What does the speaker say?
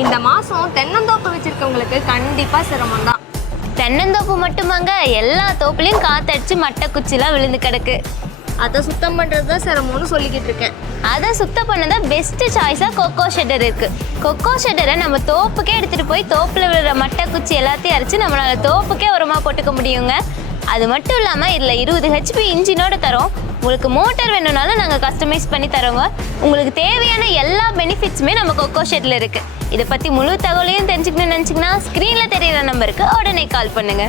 இந்த மாதம் தென்னந்தோப்பு வச்சுருக்கவங்களுக்கு கண்டிப்பாக சிரமம் தான். தென்னந்தோப்பு மட்டுமாங்க, எல்லா தோப்புலையும் காற்றடிச்சு மட்டை குச்சிலாம் விழுந்து கிடக்கு. அதை சுத்தம் பண்ணுறது தான் சிரமம்னு சொல்லிக்கிட்டு இருக்கேன். அதை சுத்தம் பண்ணதான் பெஸ்ட்டு சாய்ஸாக கொக்கோ ஷெட்டர் இருக்குது. கொக்கோ ஷெட்டரை நம்ம தோப்புக்கே எடுத்துகிட்டு போய் தோப்பில் விழுற மட்டை குச்சி எல்லாத்தையும் அரைச்சி நம்மளால் தோப்புக்கே உரமாக போட்டுக்க முடியுங்க. அது மட்டும் இல்லாமல் இதில் 20 HP இன்ஜினோடு தரோம். உங்களுக்கு மோட்டர் வேணும்னாலும் நாங்கள் கஸ்டமைஸ் பண்ணி தரோங்க. உங்களுக்கு தேவையான எல்லா பெனிஃபிட்ஸுமே நம்ம கொக்கோ ஷெட்டில் இருக்குது. இதை பற்றி முழு தகவலையும் தெரிஞ்சுக்கணும்னு நினச்சிங்கன்னா ஸ்க்ரீனில் தெரியிற நம்பருக்கு உடனே கால் பண்ணுங்கள்.